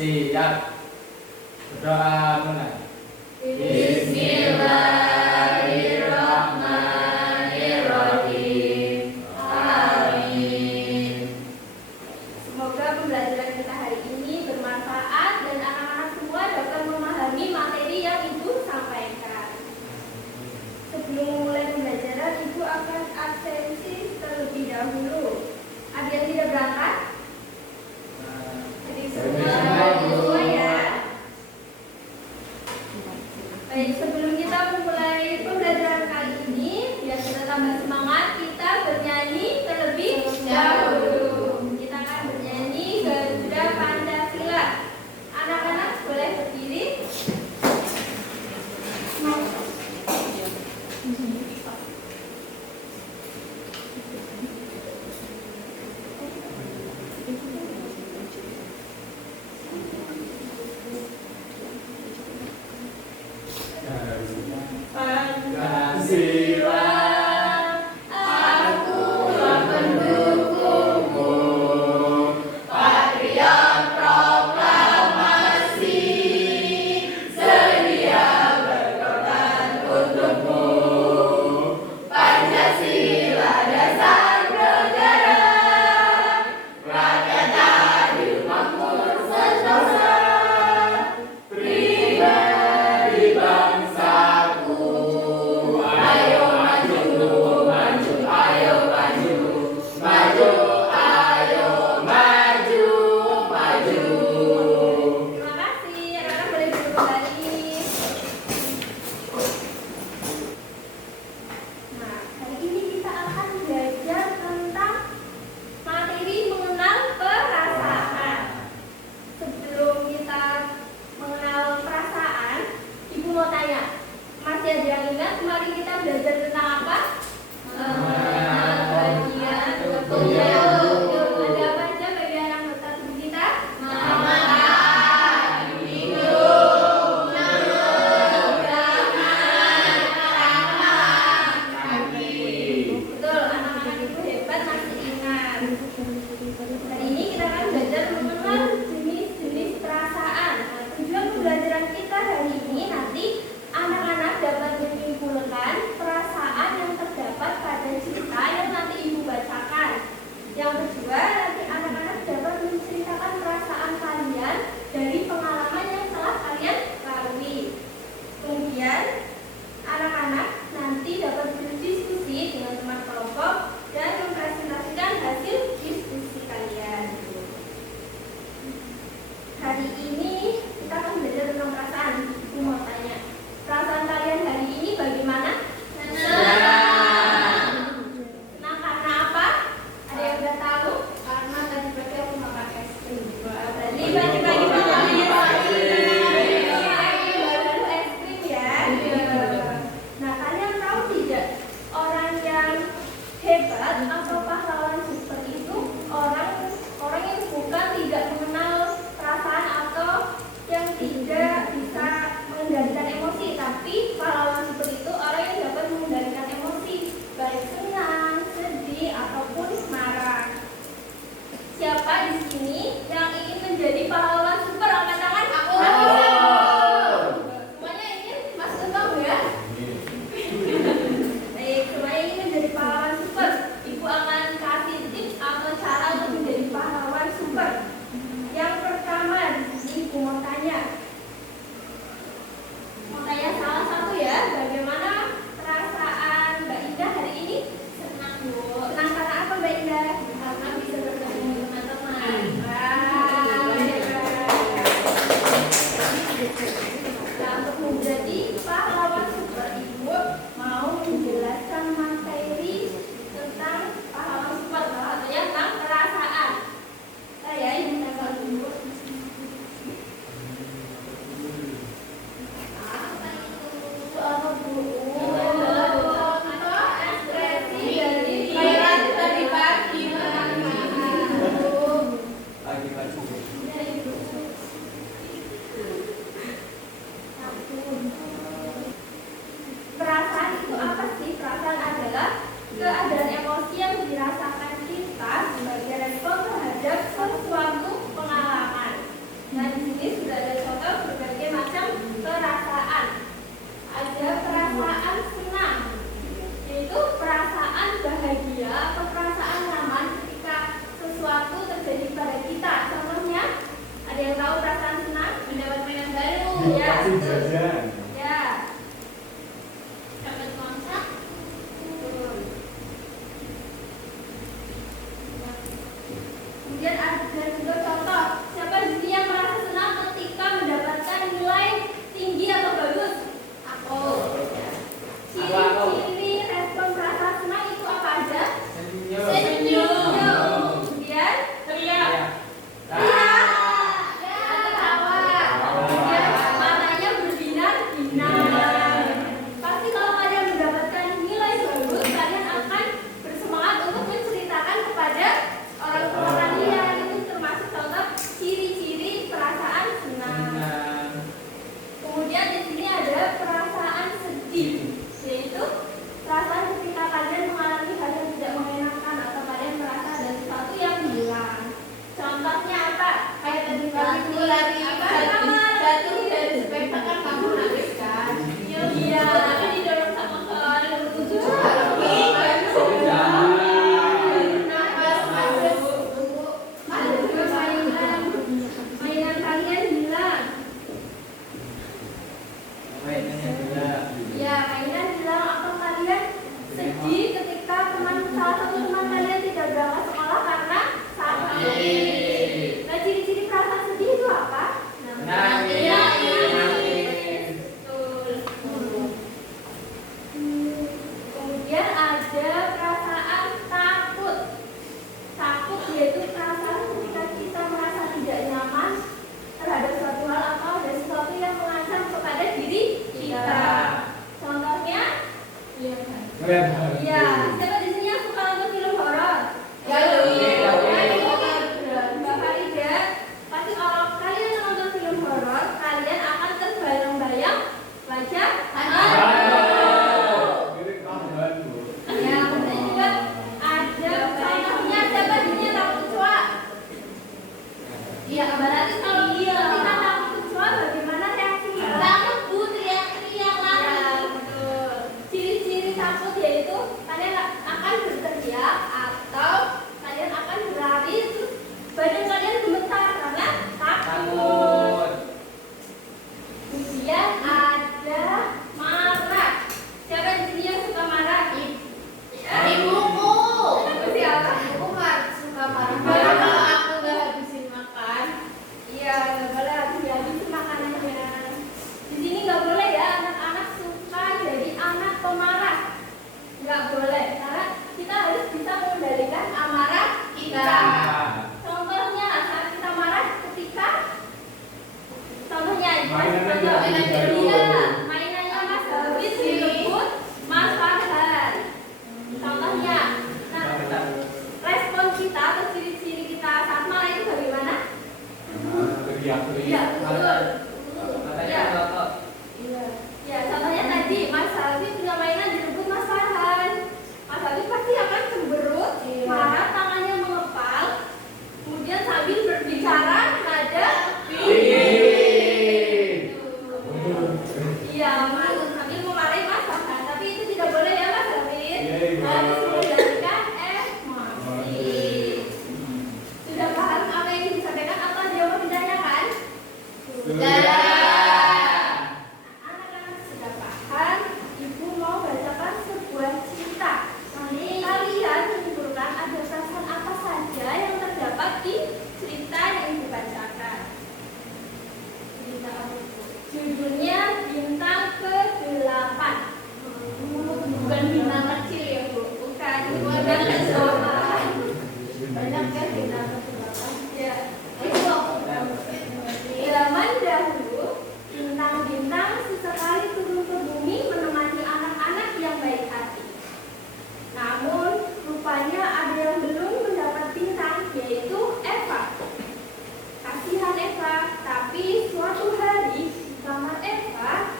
Siap. Berdoa mulai. Bismillahirrahmanirrahim. Amin. Semoga pembelajaran kita hari ini bermanfaat dan anak-anak semua dapat memahami materi yang Ibu sampaikan. Sebelum memulai pembelajaran, Ibu akan absensi terlebih dahulu. Ada yang tidak berangkat? Jadi semua ya. Baik, sebelum kita memulai pembelajaran kali ini, biar kita tambah semangat, kita bernyanyi terlebih dahulu. Kita akan bernyanyi Garuda Pancasila. Anak-anak boleh berdiri. Pancasila, aku mendukungmu. Patriot proklamasi, sedia berkorban untukmu. Pancasila dasar negara, rakyat adil makmur sentosa, pribadi bangsaku. Ayo maju, maju, ayo maju, maju, ayo maju, maju. Terima kasih, anak-anak boleh duduk kembali. Nah, hari ini kita akan belajar tentang materi mengenal perasaan. Sebelum kita mengenal perasaan, Ibu mau tanya, masih ada yang ingat kemarin kita belajar tentang apa? Bagian tubuh. Ada apa aja bagian anggota tubuh kita? Mata, hidung, mulut, tangan, kaki. Betul, anak-anak itu hebat masih ingat. Hari ini kita akan belajar mengenal jenis-jenis perasaan. Nah, tujuan pembelajaran kita hari ini nanti anak-anak dapat menyimpulkan perasaan yang terdapat pada cerita yang nanti Ibu bacakan. Yang kedua, nanti anak-anak dapat menceritakan perasaan kalian dari pengalaman yang telah kalian lalui. Kemudian, anak-anak nanti dapat berdiskusi dengan teman kelompok dan mempresentasikan hasil diskusi kalian. Hari ini kita akan belajar tentang perasaan. Ibu mau tanya, perasaan kalian hari ini bagaimana? Senang. Senang karena apa? Ada yang udah tahu? Karena tadi pagi aku makan es krim. Berarti bagi-bagi makan baru es krim ya. Nah, kalian tahu tidak orang yang hebat atau pahlawan super itu orang yang bukan tidak mengenal perasaan atau yang tidak bisa mengendalikan emosi, tapi pahlawan super itu orang yang dapat mengendalikan emosi, baik senang, sedih ataupun marah. Siapa di sini yang ingin menjadi pahlawan super? Angkat tangan. Aku. Semuanya ingin masuk kamu ya? Baik, semuanya ingin menjadi pahlawan super. Ibu akan kasih tips atau cara untuk menjadi pahlawan super. Yang pertama, di sini Ibu mau tanya salah satu ya, bagaimana perasaan Mbak Indah hari ini? Senang, Bu. Senang karena apa, Mbak Indah? Karena bisa bertemu teman-teman. Wah, hebat. terjadi pada kita. Contohnya, ada yang tahu perasaan senang mendapat mainan baru, ya? Dikasih jajan. Ya. Dapat kontak. Betul. Kemudian ada juga contoh, siapa di sini yang merasa senang ketika mendapatkan nilai tinggi atau bagus? Aku. Ciri-ciri respon perasaan senang itu apa aja? Senyum. Kemudian Teriak. ketawa. Kemudian matanya berbinar-binar. Pasti kalau kalian mendapatkan nilai bagus, kalian akan bersemangat untuk menceritakan kepada orang tua kalian. Itu termasuk contoh ciri-ciri perasaan senang. Kemudian di sini ada perasaan sedih, yaitu perasaan ketika kalian mengalami hal yang tidak mengenakan atau kalian merasa ada sesuatu yang hilang. Contohnya apa? Kayak tadi Jatuh dari sepeda kan kamu nangis kan? Iya, tapi didorong sama kalian. Ada juga mainan kalian hilang. Ya, mainan hilang atau kalian sedih ketika salah satu teman kalian tidak berangkat sekolah karena sakit. Nah, ciri-ciri perasaan sedih itu apa? Betul. Kemudian ada perasaan takut. Takut yaitu perasaan ketika kita merasa tidak nyaman terhadap suatu hal atau ada sesuatu yang mengancam kepada diri kita. Contohnya, iya, siapa di sini yang suka nonton film horor? Mbak Farida, pasti kalau kalian menonton film horor, kalian akan terbayang-bayang wajah ya, kemudian juga ada contohnya siapa di sini yang takut kecoa? Iya, berarti kalau kita takut kecoa, bagaimana reaksinya? Takut Bu, teriak-teriak lari. Betul. Ciri-ciri takut yaitu kalian akan berteriak atau kalian akan berlari, terus badan kalian gemetar karena takut. Kemudian ada marah. Siapa di sini yang suka marah? Ibuku. Siapa? Aku nggak suka marah-marah kalau aku nggak habisin makan. Iya, nggak boleh habis makanannya. Di sini nggak boleh ya anak-anak suka jadi anak pemarah. Nggak boleh, karena kita harus bisa mengendalikan amarah kita. Contohnya saat kita marah ketika, contohnya mainannya Mas David direbut Mas Farhan. Contohnya, nah respon kita atau ciri-ciri kita saat marah itu bagaimana? Iya, betul. Ya, contohnya tadi Mas Alfi punya mainan direbut Mas Farhan. Mas Alfi pasti akan cemberut, marah, tangannya mengepal, kemudian sambil berbicara nada iya, sambil memarahi Mas Farhan. Tapi itu tidak boleh ya Mas Alfi. Harus mengendalikan emosi. Sudah paham apa yang disampaikan atau dia mau ditanyakan? Anak-anak sudah paham, Ibu mau bacakan sebuah cerita. Kalian menyimpulkan ada perasaan apa saja yang terdapat di cerita yang Ibu bacakan. Cerita apa itu? Judulnya Bintang ke-8. Bukan bintang kecil ya Bu, bukan. Bintang ke-8. Banyak kan bintang ke-8? Ya. Zaman dahulu, bintang-bintang sesekali turun ke bumi menemani anak-anak yang baik hati. Namun, rupanya ada yang belum mendapat bintang, yaitu Eva. Kasihan Eva, tapi suatu hari di kamar Eva,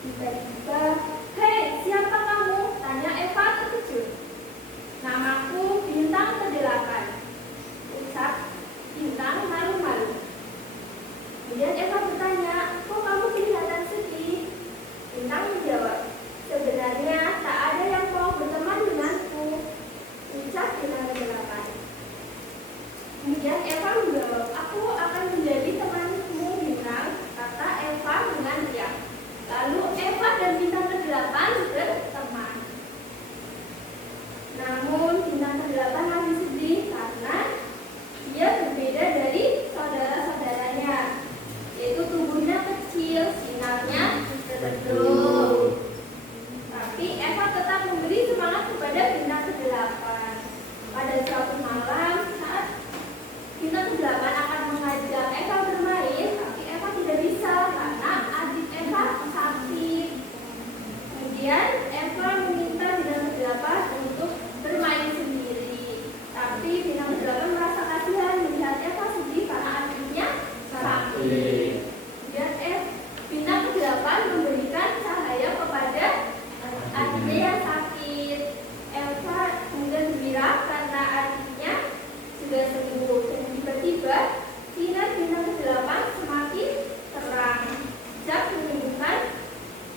tiba-tiba, "Hei, siapa kamu?" tanya Eva terkejut. "Namaku Bintang ke-8," ucap Bintang malu-malu. Kemudian Eva bertanya, "Kok kamu kelihatan sedih?" Bintang menjawab, "Sebenarnya tak ada yang mau berteman denganku. Kemudian Eva menjawab, aku akan menjadi temanmu Bintang, kata Eva dengan riang. Lalu Eva dan bintang ke-8 berteman. Namun bintang ke-8 masih sedih karena dia berbeda dari saudara-saudaranya, yaitu tubuhnya kecil, sinarnya redup. Tapi Eva tetap memberi semangat kepada bintang ke-8. Pada suatu malam saat bintang ke-8 akan mengajak Eva bermain, tapi Eva tidak bisa karena adik Eva sakit. Kemudian Eva meminta bintang ke-8 untuk bermain sendiri. Tapi bintang ke-8 merasa kasihan melihat Eva sedih karena adiknya sakit. Kemudian bintang ke-8 memberikan cahaya kepada adiknya yang sakit. Eva kemudian gembira karena adiknya sudah sembuh. Dan tiba-tiba sinar bintang ke-8 semakin terang, sejak menyembuhkan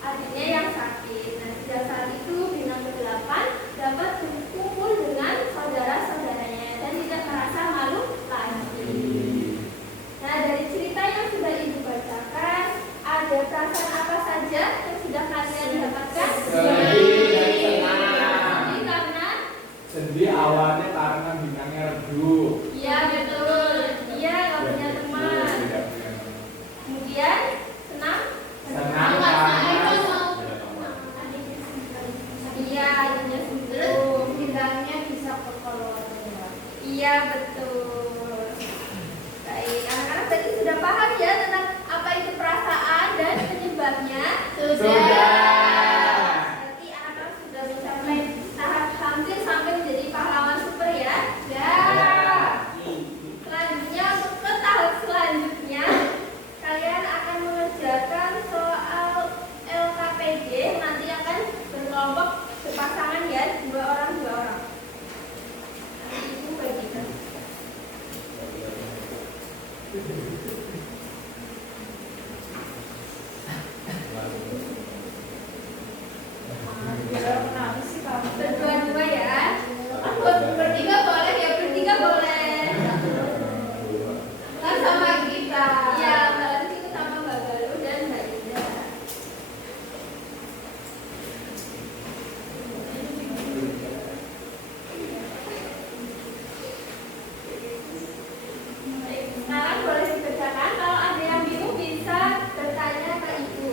adiknya yang sakit. Nah, sejak saat itu bintang ke-8 dapat berkumpul dengan saudara-saudaranya dan tidak merasa malu lagi. Nah, dari cerita yang sudah Ibu bacakan, ada perasaan apa saja yang sudah kalian dapatkan? Sedih dan senang. Sedih karena Sedih awalnya karena bintangnya redup. iya betul, dia nggak punya teman. Tidak punya teman. Kemudian senang, Senang Karena karena iya adanya sembuh. Terus bintangnya bisa ke keluar. Iya betul. Baik, anak-anak berarti sudah paham ya tentang apa itu perasaan dan penyebabnya. Sudah. Berarti anak-anak sudah mencapai tahap hampir sampai menjadi pahlawan super ya. Ya. Selanjutnya untuk ke tahap selanjutnya kalian akan mengerjakan soal LKPD, nanti akan berkelompok berpasangan ya, 2 orang. Nanti Ibu bagikan. Kenapa sih kamu? Berdua-dua ya. Bertiga boleh ya, bertiga boleh. Kan sama kita. Iya, Mbak Lati itu sama Mbak Galuh dan Mbak Ida. Baik, sekarang boleh dikerjakan. Kalau ada yang bingung bisa bertanya ke Ibu.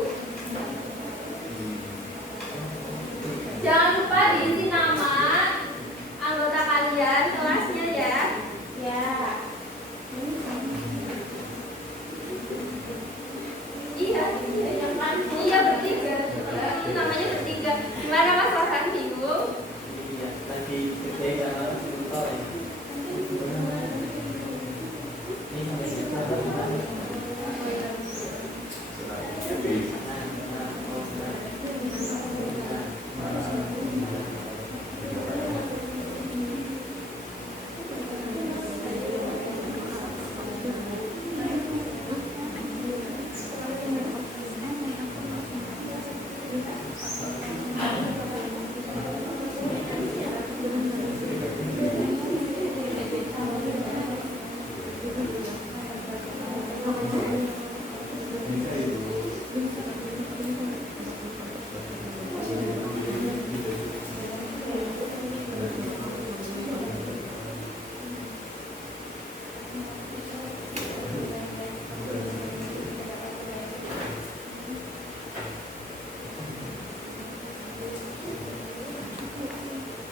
Jangan lupa diisi nama anggota kalian, kelasnya ya. Ya. Iya, yang kan? Iya bertiga. Ini namanya bertiga. Gimana Mas Rosan bingung? Iya, lagi gede dalam sebentar ya. Ini sampai sekitar gimana?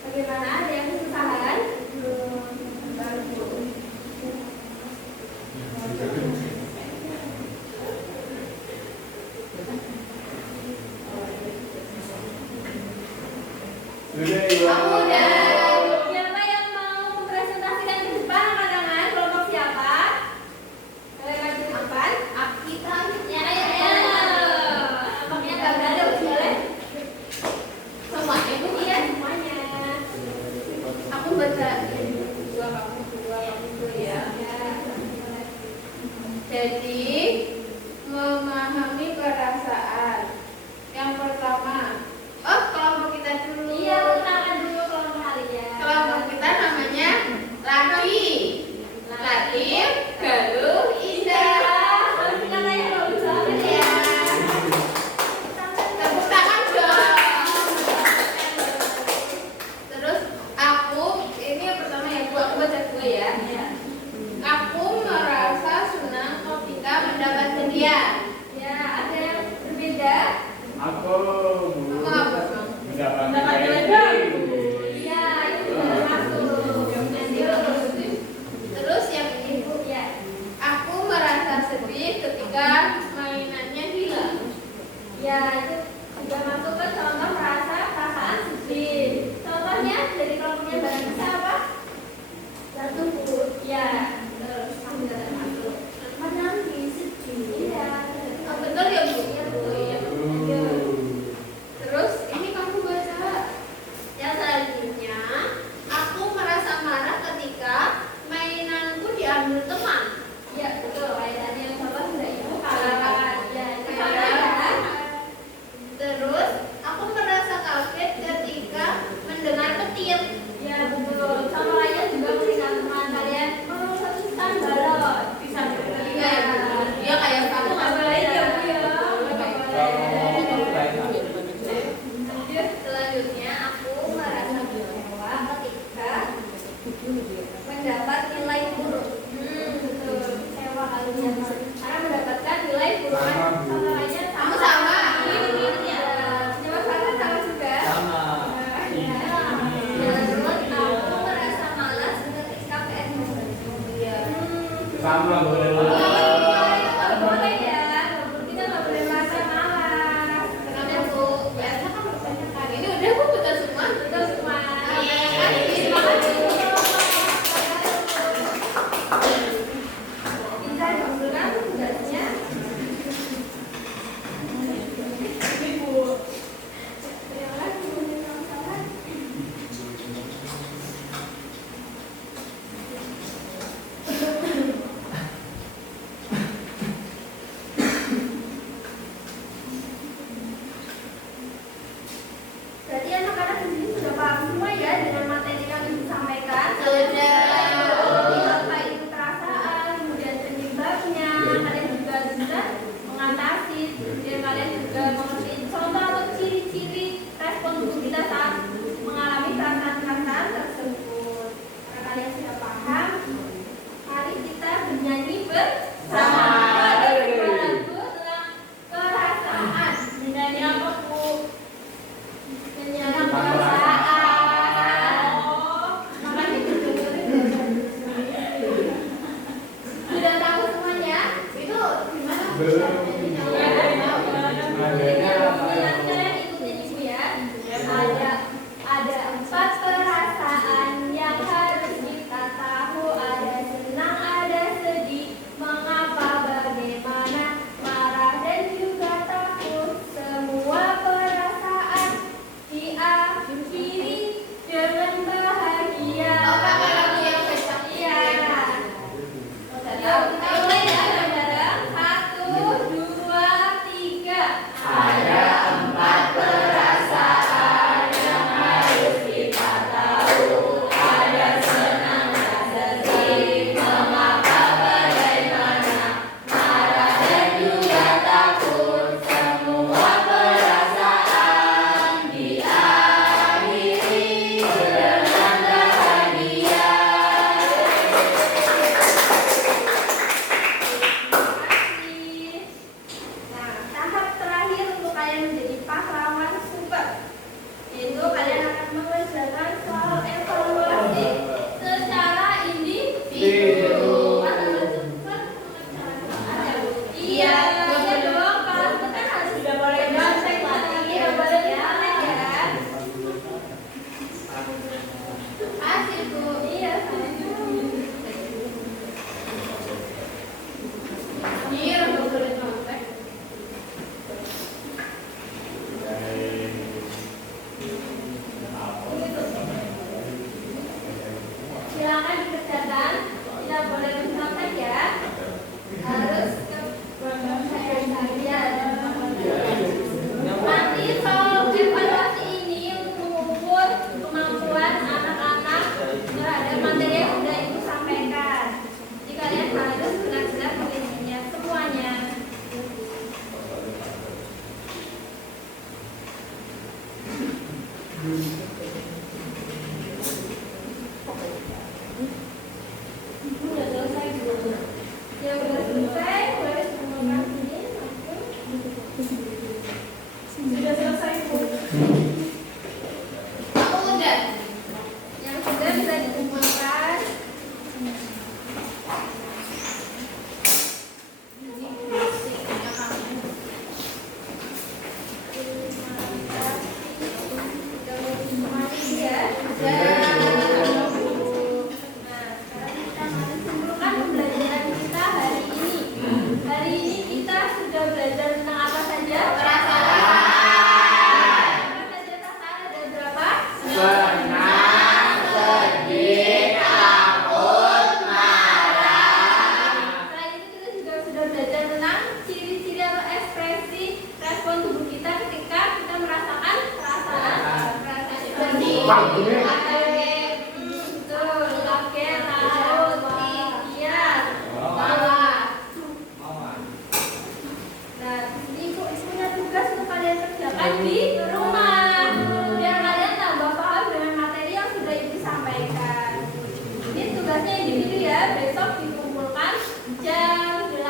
Bagaimana? Ada yang kesusahan? Sudah Ibu. Aku udah. Siapa yang mau mempresentasikan ke depan anak-anak? Kelompok siapa? Boleh maju ke depan? Kita Ya, ayo. Kelompoknya Kak Galuh, boleh? semuanya Bu. Iya, semuanya. Aku baca dua kamu ya. Jadi memahami perasaan. Yang pertama, kelompok kita dulu. Iya, pertama dulu kelompok kalian. Kelompok kita namanya laki. Laki karena mendapatkan nilai kurungan sama lainnya Sama. Ya, jawab sama juga. Sama. Terus aku merasa malas ketika PS Iya. Sama boleh. nggak boleh ya, kita nggak boleh merasa malas. Kenapa tuh? Ya, kan kebanyakan. Ini udah aku betul semua. Betul semua. Bisa dikumpulkan tugasnya. Berarti anak-anak di sini sudah paham semua ya dengan materi yang ibu sampaikan. Sudah. Apa itu perasaan, kemudian penyebabnya, kalian juga bisa mengatasi, kemudian kalian juga mengerti contoh atau ciri-ciri respon tubuh kita saat mengalami perasaan-perasaan tersebut. Karena kalian sudah paham, mari kita bernyanyi bersama. Ada sebuah lagu tentang perasaan. Bernyanyi apa, Bu? Tentang perasaan. Makanya sudah tahu semuanya? Itu gimana? Belum. Kalian ikutin ibu ya. Ada 4 perasaan yang harus kita tahu. Ada senang, ada sedih, mengapa, bagaimana, marah dan juga takut. Semua perasaan diakhiri dengan bahagia. Oh, pakai lagu yang besok. Iya. Yuk, kita mulai ya bareng-bareng. 1, 2, 3. Ada 4 perasaan yang harus kita tahu. Ada senang dan sedih, mengapa, bagaimana, marah dan juga takut. Semua perasaan diakhiri dengan bahagia. Nah, tahap terakhir untuk kalian menjadi pahlawan super, yaitu kalian akan mengerjakan soal evaluasi secara individu. Pahlawan super mengerjakan soal. Iya, iya dong. Kalau itu kan harus sudah boleh dikontek lagi, tidak boleh dikontek ya. Asik Bu. Iya, setuju. Iya, nggak boleh contek. Silakan dikerjakan, tidak boleh mencontek ya. Harus ke kalian. Nanti soal evaluasi ini untuk mengukur kemampuan anak-anak terhadap materi yang sudah ibu sampaikan. Jadi kalian harus benar-benar mengisinya semuanya. Sudah selesai Bu. Yang sudah selesai boleh dikumpulkan sini. Sudah selesai Bu. Aku udah. Yang sudah bisa dikumpulkan. Di rumah biar kalian tambah paham dengan materi yang sudah ibu sampaikan. Ini tugasnya individu ya, besok dikumpulkan jam 8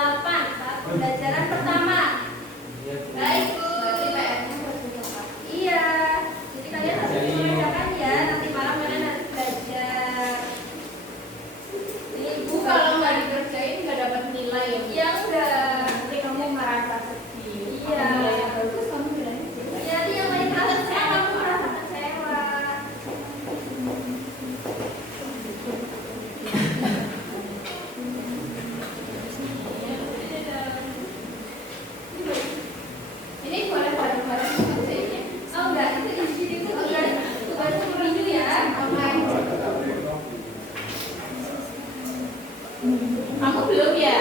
belum ya?